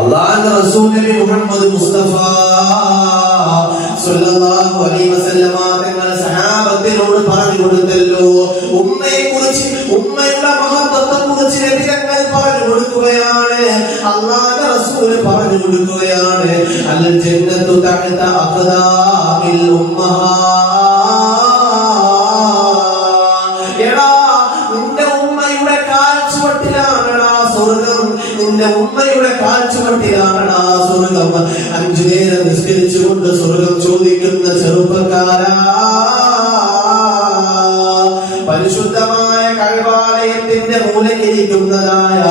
അല്ലാഹുവിന്റെ റസൂൽ നബി മുഹമ്മദ് മുസ്തഫ സല്ലല്ലാഹു അലൈഹി വസല്ലമ തങ്ങൾ സഹാബത്തിനോട് പറഞ്ഞു കൊടുത്തല്ലോ, ഉമ്മയെക്കുറിച്ച്, ഉമ്മയുടെ മഹത്വത്തെക്കുറിച്ച് നബി തങ്ങൾ പറഞ്ഞു കൊടുക്കുകയാണ്. അല്ലാഹുവിന്റെ റസൂൽ പറഞ്ഞു കൊടുക്കുകയാണ്, അൽ ജന്നത്തു തഹത അഖദാമിൽ ഉമ്മഹാ. നിന്റെ ഉമ്മയുടെ കാൽച്ചുവട്ടിലാണടാ സ്വർഗം. 5 നേരം നിസ്കരിച്ചുകൊണ്ട് സ്വർഗം ചോദിക്കുന്ന ചെറുപ്പക്കാരാ, പരിശുദ്ധമായ കഅബാലയത്തിന്റെ മൂലയിലിരിക്കുന്നതായ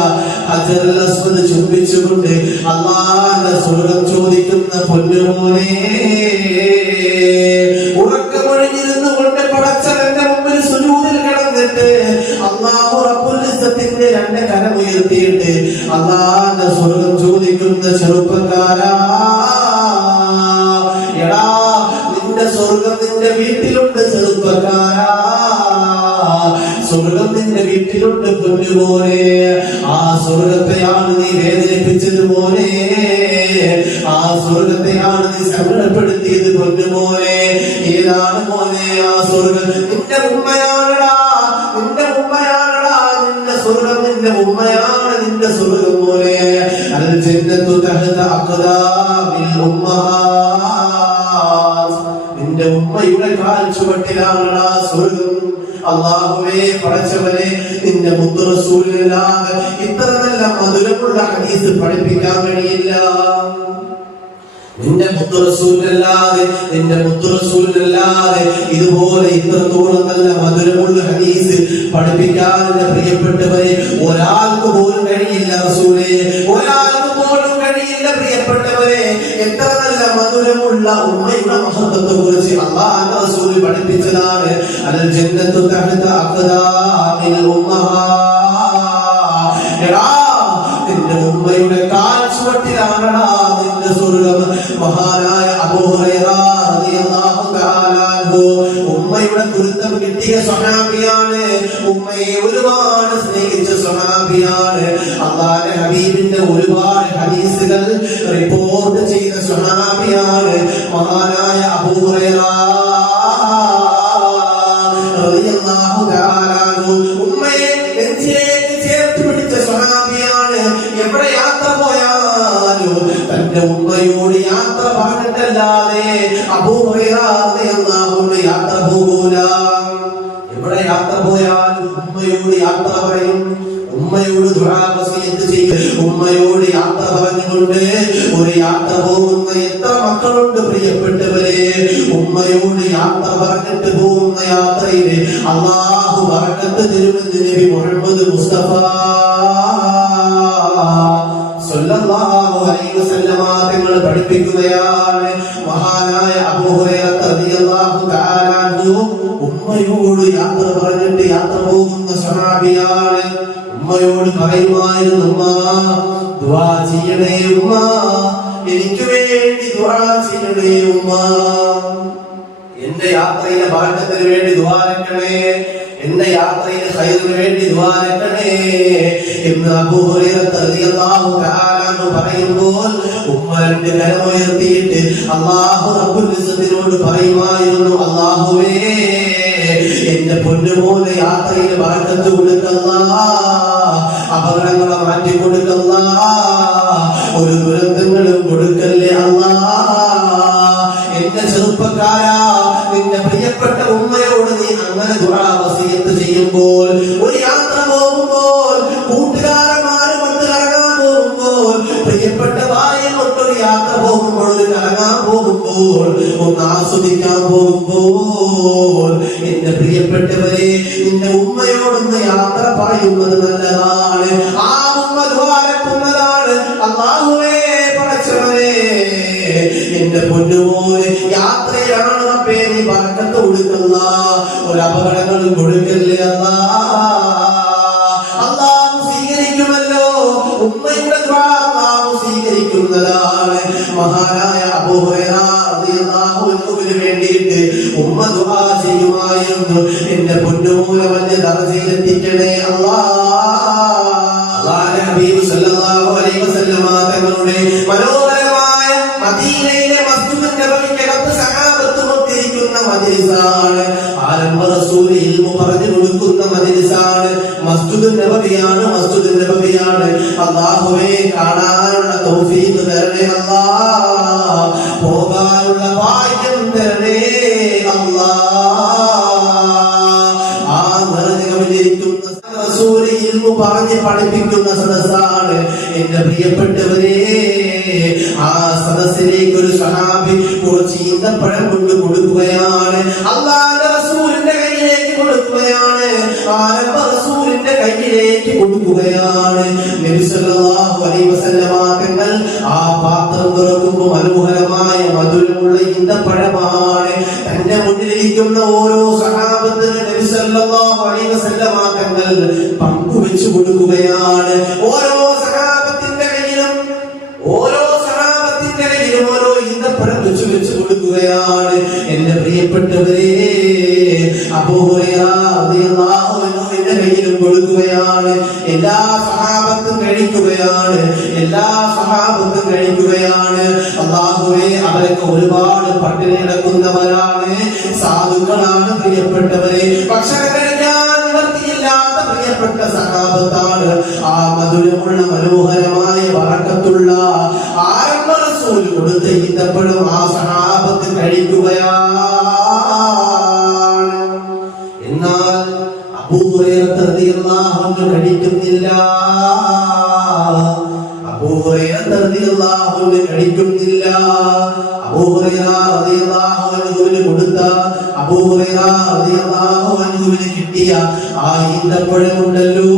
ഹജറുൽ അസ്വദ് ചുംബിച്ചുകൊണ്ട് അല്ലാഹുവിന്റെ സ്വർഗം ചോദിക്കുന്ന പൊന്നുമോനെ, ഉറക്കമൊഴിഞ്ഞിരുന്നു കൊണ്ട് പടച്ചവന്റെ മുമ്പിൽ സുജൂദിൽ കിടന്നിട്ട് അല്ലാഹു റബ്ബുൽ ഇസ്സത്തിന്റെ 2 കരമുയർത്തിയിട്ട് അല്ലാഹുവിന്റെ സ്വർഗം ചോദിക്കുന്ന ചെറുപ്പക്കാരാ, എടാ നിന്റെ സ്വർഗം നിന്റെ വീട്ടിലുണ്ട് ചെറുപ്പക്കാരാ, സ്വർഗം നിന്റെ വീട്ടിലുണ്ട് പൊന്നുമോനെ. ആ സ്വർഗത്തെയാണ് നീ വേദനിപ്പിച്ചത് മോനെ, ആ സ്വർഗത്തെയാണ് നീ സങ്കടപ്പെടുത്തിയത് പൊന്നുമോനെ. ഏതാണ് മോനെ ആ സ്വർഗം? നിന്റെ ഉമ്മയാണടാ, നിന്റെ ഉമ്മയാണടാ നിന്റെ സ്വർഗം, നിന്റെ ഉമ്മയാണ് നിന്റെ സ്വർഗം മോനെ. അൽ ജന്നത്തു തഹത അഖദാമിൽ ഉമ്മഹാത്ത്. നിന്റെ ഉമ്മയുടെ കാൽച്ചുവട്ടിലാണടാ സ്വർഗം. അല്ലാഹുവേ പടച്ചവനെ, നിന്റെ മുത്ത് റസൂലില്ലാതെ ഇത്ര നല്ല മധുരമുള്ള ഹദീസ് പഠിപ്പിക്കാൻ കഴിയില്ല. നിന്റെ മുത്ത് റസൂലില്ലാതെ, നിന്റെ മുത്ത് റസൂലില്ലാതെ ഇതുപോലെ ഇത്രത്തോളം നല്ല മധുരമുള്ള ഹദീസ് പഠിപ്പിക്കാൻ എന്റെ പ്രിയപ്പെട്ടവരെ ഒരാൾക്ക് പോലും കഴിയില്ല റസൂലേ, ഒരാൾക്ക് പോലും കഴിയില്ല പ്രിയപ്പെട്ടവരെ. എത്ര നല്ല മധുരമുള്ള ഉമ്മയുടെ മഹത്വത്തെ കുറിച്ച് അല്ലാഹുവിന്റെ റസൂൽ പഠിപ്പിച്ചതാണ്. അൽ ജന്നത്തു തഹത അഖദാമിൽ ഉമ്മഹാത്ത്. എടാ നിന്റെ ഉമ്മയുടെ കാൽച്ചുവട്ടിലാണടാ നിന്റെ സ്വർഗം. മഹാനായ അബൂ ഹുറൈറ റളിയല്ലാഹു തആല അൻഹു ഉമ്മയുടെ കുരുത്തം കിട്ടിയ സ്വഹാബിയാണ്, ഉമ്മയെ ഒരുപാട് സ്നേഹിച്ച സ്വഹാബിയാണ്, അല്ലാഹുവിന്റെ ഹബീബിന്റെ ഒരുപാട് ഹദീസുകൾ റിപ്പോർട്ട് ചെയ്ത സ്വഹാബിയാണ് മഹാനായ അബൂ ഹുറൈറ റളിയല്ലാഹു തആല അൻഹു. ഉമ്മയെ നെഞ്ചിലേക്ക് ചേർത്ത് പിടിച്ച സ്വഹാബിയാണ്. എവിടെ യാത്ര പോയാലും തന്റെ ഉമ്മയോട് യാത്ര പറഞ്ഞിട്ടല്ലാതെ അബൂ ഹുറൈറ റളിയല്ലാഹു അൻഹു യാത്ര പോകൂല. എവിടെ യാത്ര പോയാലും ഉമ്മയോട് യാത്ര പറയും, ഉമ്മയോട് ദുആ വസിയത്ത് ചെയ്യും. ഉമ്മയോട് യാത്ര പറഞ്ഞുകൊണ്ട് ഒരു യാത്ര പോകുന്ന എത്ര മക്കളുണ്ട് പ്രിയപ്പെട്ടവരെ. ഉമ്മയോട് യാത്ര പറഞ്ഞിട്ട് പോകുന്ന യാത്രയിൽ അല്ലാഹു ബറക്കത്ത് തരുമെന്ന് നബി മുഹമ്മദ് മുസ്തഫ സല്ലല്ലാഹു അലൈഹി വസല്ലമ തങ്ങൾ പഠിപ്പിക്കുകയാണ്. മഹാനായ അബൂ ഹുറൈറ റളിയല്ലാഹു തആല അൻഹു ഉമ്മയോട് യാത്ര പറഞ്ഞിട്ട് യാത്ര പോകുന്ന സ്വഹാബിയാണ്. ഉമ്മയോട് പറയുമായിരുന്നു, ഉമ്മ ദുആ ചെയ്യണേ ഉമ്മ, എനിക്ക് വേണ്ടി ദുആ ചെയ്യണേ ഉമ്മ, എന്റെ യാത്രയിലെ ബറക്കത്തിന് വേണ്ടി ദുആ ചെയ്യണേ, എന്റെ യാത്രയിലെ ഖൈറിന് വേണ്ടി ദുആ ചെയ്യണേ എന്ന് അബൂ ഹുറൈറ റളിയല്ലാഹു തആല അൻഹു പറയുമ്പോൾ ഉമ്മ 2 കരമുയർത്തിയിട്ട് അല്ലാഹു റബ്ബുൽ ഇസ്സത്തിനോട് പറയുമായിരുന്നു, അല്ലാഹുവേ എന്റെ പൊന്നുമോനെ യാത്രയിൽ ബറക്കത്ത് കൊടുക്കല്ലാ, അപകടങ്ങളെ മാറ്റി കൊടുക്കല്ലാ, ഒരു ദുരന്തങ്ങളും കൊടുക്കല്ലേ അല്ലാ. എന്റെ ചെറുപ്പക്കാരാ, നിന്റെ പ്രിയപ്പെട്ട ഉമ്മയോട് നീ അങ്ങനെ ദുആ വസിയത്ത് ചെയ്യുമ്പോൾ, ഒരു യാത്ര പോകുമ്പോൾ, കൂട്ടുകാരന്മാരും കൊണ്ട് കറങ്ങാൻ പോകുമ്പോൾ, പ്രിയപ്പെട്ട ഭാര്യ കൊണ്ടൊരു യാത്ര പോകുമ്പോൾ, ഒരു കറങ്ങാൻ പോകുമ്പോൾ, ഒന്ന് ആസ്വദിക്കാൻ പോകുമ്പോൾ, എന്റെ പ്രിയപ്പെട്ടവരെ നിന്റെ ഉമ്മയോടൊന്ന് യാത്ര പറയുന്നത് നല്ലതാണ്. ആ ഉമ്മ ദ്വാരക്കുന്നതാണ്. അല്ലാഹുവേ പടച്ചവനെ, എന്റെ പൊന്നുമോനെ യാത്രയാണ് റബ്ബേ നീ ബറക്കത്ത് കൊടുക്കല്ല, ഒരു അപകടങ്ങളും കൊടുക്കല്ലേ അല്ലാ. അല്ലാഹു സ്വീകരിക്കുമല്ലോ, ഉമ്മയുടെ ദുആ അല്ലാഹു സ്വീകരിക്കുന്നതാണ്. മഹാനായ അബൂ ഹുറൈറ റളിയല്ലാഹു അൻഹുവിന് വേണ്ടിയിട്ട് ഉമ്മ ദുആ ചെയ്യുമായിരുന്നു, എന്റെ പൊന്നുമോനെ വലിയ ദർജയിലെത്തിക്കണേ അല്ലാ. അല്ലാഹുവിന്റെ ഹബീബ് സല്ലല്ലാഹു അലൈഹി വസല്ലമ തങ്ങളുടെ മനോഹരമായ മദീനയിലെ മസ്ജിദുൻ നബവിക്കകത്ത് സഹാബത്ത് ഒത്തിരിക്കുന്ന മജ്ലിസാണ്. ആരംഭ റസൂൽ ഇൽമു പറഞ്ഞു കൊടുക്കുന്ന മജ്ലിസാണ്. മസ്ജിദുൻ നബവിയാണ്, മസ്ജിദുൻ നബവിയാണ്. അല്ലാഹുവേ കാണാനുള്ള തൗഫീഖ് തരണേ അല്ലാഹ്, പോകാനുള്ള ഭാഗ്യം തരണേ അല്ലാഹ്. ആ നിറഞ്ഞു കവിഞ്ഞിരിക്കുന്ന റസൂൽ ഇൽമു പറഞ്ഞ് പഠിപ്പിക്കുന്ന സദസ്സാണ്. എന്റെ പ്രിയപ്പെട്ടവരെ, ആ സദസ്സിലേക്ക് ഒരു സഹാബി കുറച്ച് ഈന്തപ്പഴം കൊണ്ട് കൊടുക്കുകയാണ്. അല്ലാഹുവിന്റെ റസൂലിന്റെ കയ്യിലേക്ക് കൊടുക്കുകയാണ്. ആരംഭ റസൂലിന്റെ കയ്യിലേക്ക് കൊടുക്കുകയാണ്. നബി സല്ലല്ലാഹു അലൈഹി വസല്ലമ തങ്ങൾ ആ പാത്രം തുറക്കുമ്പോൾ മനോഹരമായ മധുരമുള്ള ഈന്തപ്പഴമാണ്. തന്റെ മുന്നിലിരിക്കുന്ന ഓരോ സഹാബത്തിന് നബി സല്ലല്ലാഹു അലൈഹി വസല്ലമ തങ്ങൾ പങ്കുവെച്ചു കൊടുക്കുകയാണ്. ഓരോ സഹാബത്തിന്റെ കയ്യിലും ഓരോ ഈന്തപ്പഴം വെച്ചു കൊടുക്കുകയാണ്. എന്റെ പ്രിയപ്പെട്ടവരെ, അബൂ ഹുറൈറ റളിയല്ലാഹു അൻഹുവിന്റെ കയ്യിലും കൊടുക്കുകയാണ്. എല്ലാ സഹാബത്തും കഴിക്കുകയാണ്. അല്ലാഹുവേ, അവരൊക്കെ ഒരുപാട് പട്ടിണി കിടക്കുന്നവരാണ്, സാധുക്കളാണ് പ്രിയപ്പെട്ടവരെ. ഭക്ഷണം കഴിക്കാൻ നിവർത്തിയില്ലാത്ത പ്രിയപ്പെട്ട സഹാബത്താണ്. ആ മധുരമുള്ള മനോഹരമായ ബറക്കത്തുള്ള ആരംഭ റസൂൽ കൊടുത്ത ഈന്തപ്പഴം ആ സഹാബത്ത് കഴിക്കുകയാണ്. എന്നാൽ അബൂ ഹുറൈറ റളിയല്ലാഹു അൻഹു കഴിക്കുന്നില്ല. അബൂ ഹുറൈറ റളിയല്ലാഹു അൻഹു കഴിക്കുന്നില്ല. അബൂ ഹുറൈറ റളിയല്ലാഹു അൻഹുവിന് കൊടുത്ത, അബൂ ഹുറൈറ റളിയല്ലാഹു അൻഹുവിന് കിട്ടിയ ആ ഈന്തപ്പഴമുണ്ടല്ലോ,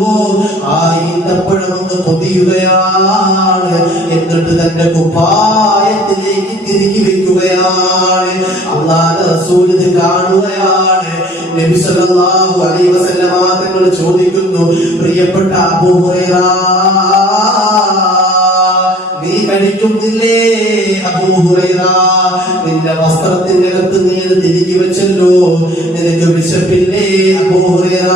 ആ ഈന്തപ്പഴം ഒന്ന് പൊതിയുകയാണ്. എന്നിട്ട് തന്റെ കുപ്പായത്തിലേക്ക് തിരികെ വെക്കുകയാണ്. അല്ലാഹുവിന്റെ റസൂൽ ഇത് കാണുകയാണ്. നബി സല്ലല്ലാഹു അലൈഹി വസല്ലമ തങ്ങൾ ചോദിക്കുന്നു, പ്രിയപ്പെട്ട അബൂ ഹുറൈറ, നീ കഴിക്കുന്നില്ലേ? അബൂ ഹുറൈറ, നിന്റെ വസ്ത്രത്തിന്റെ അകത്ത് നീ അത് തിരികെ വെച്ചല്ലോ, നിനക്ക് വിശപ്പില്ലേ? അബൂ ഹുറൈറ.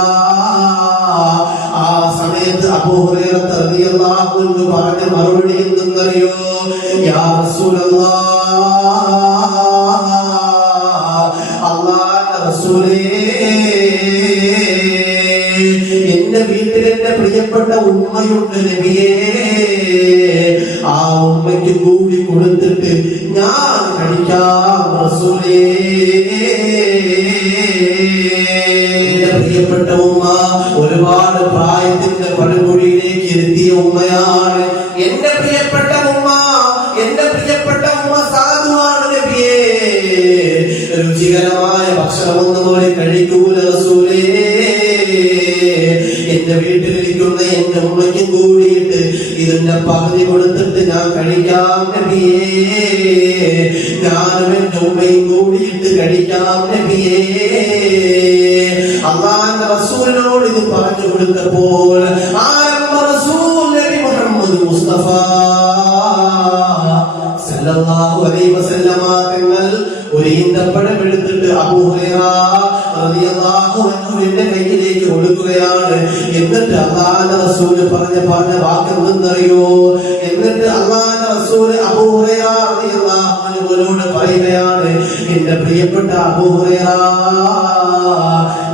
ആ സമയത്ത് അബൂ ഹുറൈറ റളിയല്ലാഹു അൻഹു പറഞ്ഞ മറുപടി എന്തെന്നറിയോ? യാ റസൂലല്ലാഹ്, അല്ലാഹുവിന്റെ റസൂലേ, എന്റെ വീട്ടിൽ എന്റെ പ്രിയപ്പെട്ട ഉമ്മയുണ്ട് നബിയേ. ആ ഉമ്മയ്ക്ക് കൂടി കൊടുത്തിട്ട് ഞാൻ കഴിക്കാം റസൂലേ. എന്റെ പ്രിയപ്പെട്ട ഉമ്മ ഒരുപാട് പ്രായത്തിന്റെ പടുകുഴിയിലേക്ക് എത്തിയ ഉമ്മയാണ്. എന്റെ പ്രിയപ്പെട്ട ഉമ്മ സാധുവാണ് നബിയേ. രുചികരമായ ഭക്ഷണമൊന്നും പോലെ കഴിക്കൂല റസൂലേ. എന്റെ വീട്ടിലിരിക്കുന്ന എന്റെ ഉമ്മയ്ക്കും കൂടിയിട്ട് ഇതിന്റെ പകുതി കൊടുത്തിട്ട് ഞാൻ കഴിക്കാം നബിയേ. ഞാനും എന്റെ ഉമ്മയും കൂടിയിട്ട് കഴിക്കാം നബിയേ. അല്ലാഹുവിന്റെ റസൂലിനോട് ഇത് പറഞ്ഞു കൊടുത്തപ്പോൾ ആരംഭ റസൂൽ നബി മുഹമ്മദ് മുസ്തഫ സല്ലല്ലാഹു അലൈഹി വസല്ലമ തങ്ങൾ ഒരു ഈന്തപ്പഴം എടുത്തിട്ട് അബൂ ഹുറൈറ റളിയല്ലാഹു അൻഹുവിന്റെ കയ്യിലേക്ക് കൊടുക്കുകയാണ്. എന്നിട്ട് അല്ലാഹുവിന്റെ റസൂൽ പറഞ്ഞ വാക്ക് എന്തെന്നറിയോ? എന്നിട്ട് അല്ലാഹുവിന്റെ റസൂൽ അബൂ ഹുറൈറ റളിയല്ലാഹു അൻഹുവിനോട് പറയുകയാണ്, എന്റെ പ്രിയപ്പെട്ട അബൂ ഹുറൈറ,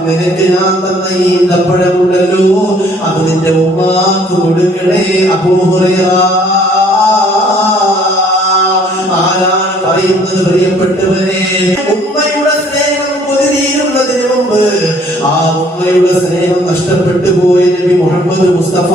നിനക്ക് ഞാൻ തന്ന ഈ ഈന്തപ്പഴമുണ്ടല്ലോ, അത് നിന്റെ ഉമ്മാക്ക് കൊടുക്കണേ അബൂ ഹുറൈറ. ആരാണ് പറയുന്നത്? പ്രിയപ്പെട്ടവരെ, ഉമ്മയുടെ സ്നേഹം പൊതിരുന്നതിന് മുമ്പ് ആ ഉമ്മയുടെ സ്നേഹം നഷ്ടപ്പെട്ടു പോയ നബി മുഹമ്മദ് മുസ്തഫ